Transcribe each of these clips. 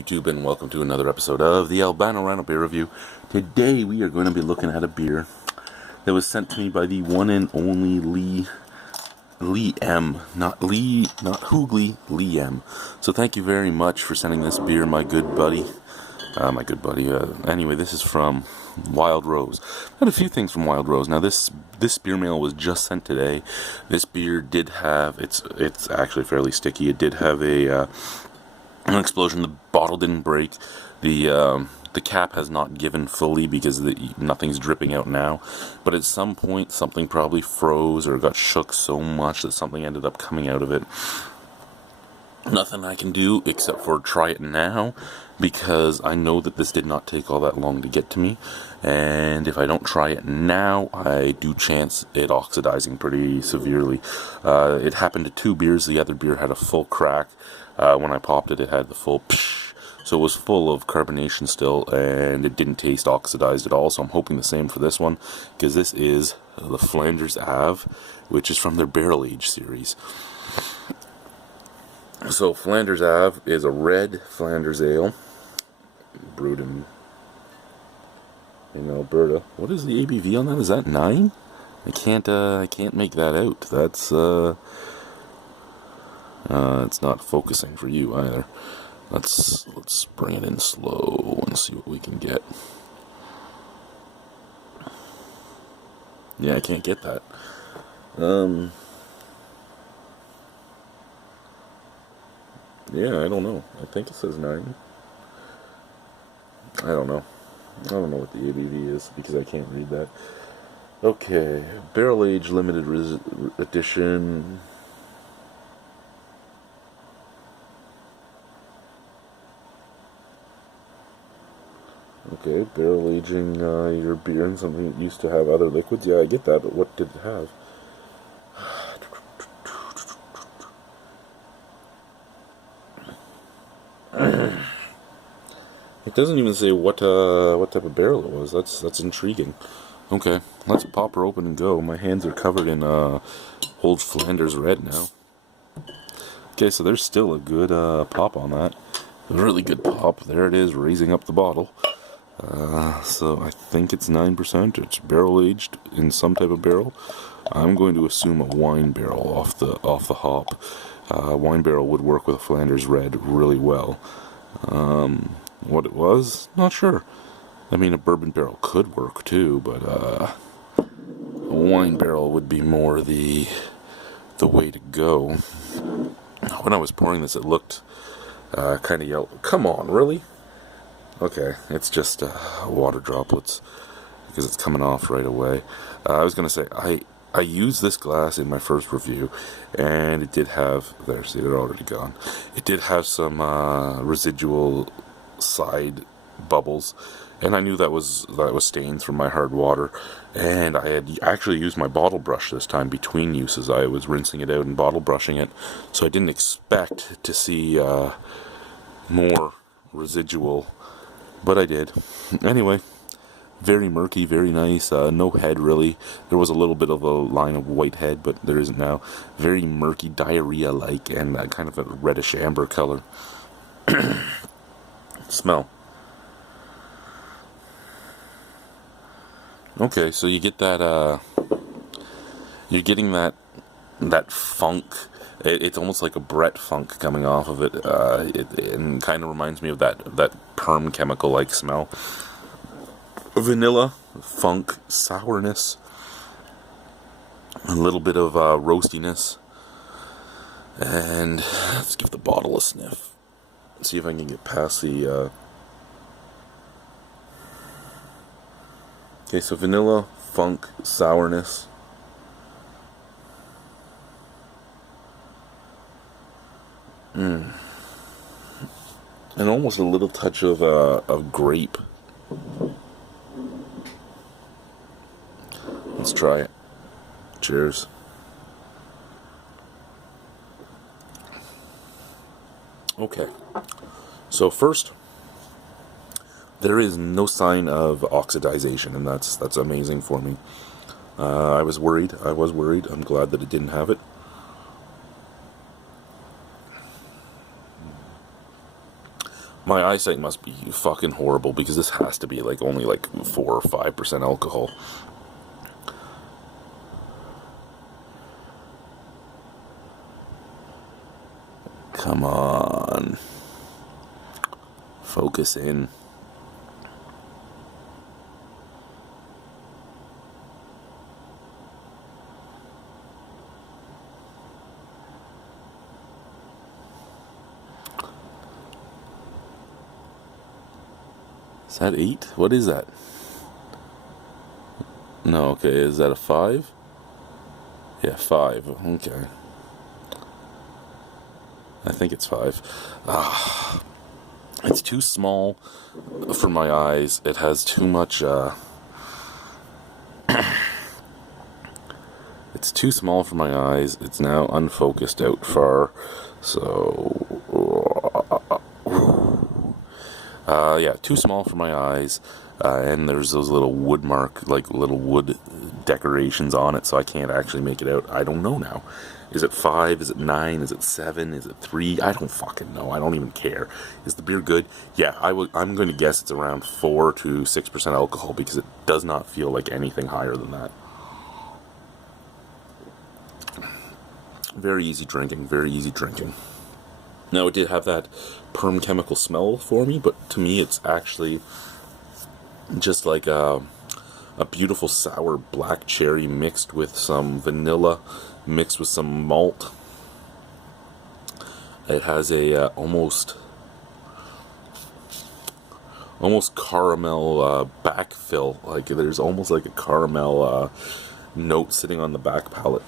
YouTube, and welcome to another episode of the Albino Rhino beer review. Today we are going to be looking at a beer that was sent to me by the one and only Lee M. Not Hoogly, Lee M. So thank you very much for sending this beer, my good buddy. Anyway, this is from Wild Rose. I had a few things from Wild Rose. Now this beer mail was just sent today. This beer did have, it's actually fairly sticky. It did have an explosion. The bottle didn't break. The cap has not given fully because nothing's dripping out now. But at some point, something probably froze or got shook so much that something ended up coming out of it. Nothing I can do except for try it now, because I know that this did not take all that long to get to me, and if I don't try it now, I do chance it oxidizing pretty severely. It happened to two beers. The other beer had a full crack. When I popped it, it had the full psh, so it was full of carbonation still, and it didn't taste oxidized at all, so I'm hoping the same for this one, because this is the Flanders Ave, which is from their Barrel Age series. So Flanders Ave is a red Flanders ale, brewed in Alberta. What is the ABV on that? Is that 9? I can't make that out. That's it's not focusing for you either. Let's bring it in slow and see what we can get. Yeah, I can't get that. Yeah, I don't know. I think it says 9. I don't know. I don't know what the ABV is because I can't read that. Okay, Barrel Age Limited Edition. Okay, barrel aging your beer in something that used to have other liquids. Yeah, I get that, but what did it have? It doesn't even say what type of barrel it was. That's intriguing. Okay, let's pop her open and go. My hands are covered in old Flanders red now. Okay, so there's still a good pop on that. A really good pop. There it is, raising up the bottle. So I think it's 9%. It's barrel aged in some type of barrel. I'm going to assume a wine barrel off the hop. Wine barrel would work with a Flanders red really well. What it was, not sure. I mean, a bourbon barrel could work too, but a wine barrel would be more the way to go. When I was pouring this, it looked kind of yellow. Come on, really? Okay, it's just water droplets because it's coming off right away. I was going to say, I used this glass in my first review, and it did have, there, see, they're already gone. It did have some residual side bubbles, and I knew that was stains from my hard water, and I had actually used my bottle brush this time between uses. I was rinsing it out and bottle brushing it, so I didn't expect to see more residual, but I did. Anyway, very murky, very nice, no head really. There was a little bit of a line of white head, but there isn't now. Very murky, diarrhea-like, and kind of a reddish amber color. Smell. Okay, so you get that, you're getting that funk. It's almost like a Brett funk coming off of it. It kind of reminds me of that perm chemical-like smell. Vanilla, funk, sourness, a little bit of roastiness, and let's give the bottle a sniff. See if I can get past the. Okay, so vanilla, funk, sourness. And almost a little touch of grape. Let's try it. Cheers. Okay. So first, there is no sign of oxidization, and that's amazing for me. I was worried. I'm glad that it didn't have it. My eyesight must be fucking horrible because this has to be like only like 4 or 5% alcohol. Come on. Focus in. Is that 8? What is that? No, okay, is that a 5? Yeah, 5. Okay. I think it's 5. It's too small for my eyes. It has too much, it's too small for my eyes. It's now unfocused out far. So, yeah, too small for my eyes. And there's those little little wood decorations on it, so I can't actually make it out. I don't know now. Is it 5? Is it 9? Is it 7? Is it 3? I don't fucking know. I don't even care. Is the beer good? Yeah, I'm going to guess it's around 4 to 6% alcohol because it does not feel like anything higher than that. Very easy drinking, very easy drinking. Now, it did have that perm chemical smell for me, but to me it's actually just like a beautiful sour black cherry mixed with some vanilla, mixed with some malt. It has a almost caramel backfill. Like there's almost like a caramel note sitting on the back palate.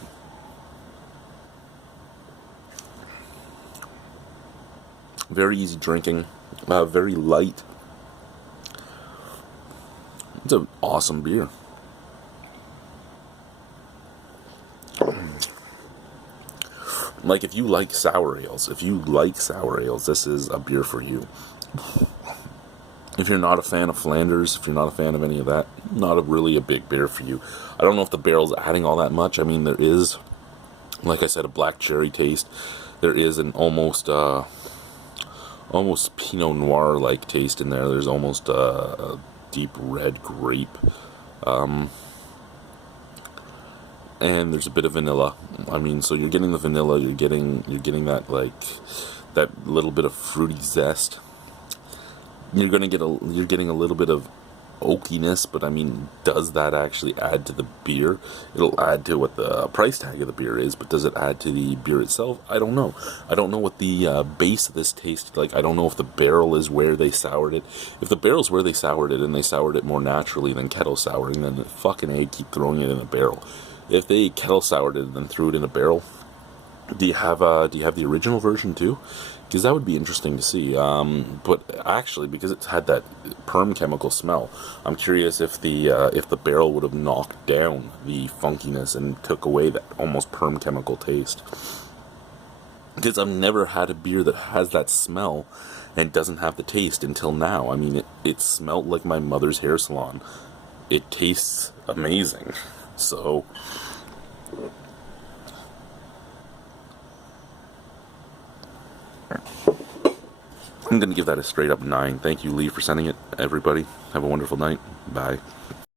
Very easy drinking, very light. It's an awesome beer. Like if you like sour ales, this is a beer for you. If you're not a fan of Flanders, if you're not a fan of any of that, not really a big beer for you. I don't know if the barrel's adding all that much. I mean, there is, like I said, a black cherry taste. There is an almost Pinot Noir like taste in there. There's almost a deep red grape, and there's a bit of vanilla. I mean, so you're getting the vanilla. You're getting that that little bit of fruity zest. You're getting a little bit of oakiness, but I mean, does that actually add to the beer? It'll add to what the price tag of the beer is, but does it add to the beer itself? I don't know. I don't know what the base of this tasted like. I don't know if the barrel is where they soured it. If the barrel's where they soured it, and they soured it more naturally than kettle souring, then fucking A, keep throwing it in a barrel. If they kettle soured it and then threw it in a barrel, do you have the original version too? Because that would be interesting to see. But actually, because it's had that perm chemical smell, I'm curious if the barrel would have knocked down the funkiness and took away that almost perm chemical taste. Because I've never had a beer that has that smell and doesn't have the taste until now. I mean, it smelled like my mother's hair salon. It tastes amazing. So I'm going to give that a straight up 9. Thank you, Lee, for sending it. Everybody, have a wonderful night. Bye.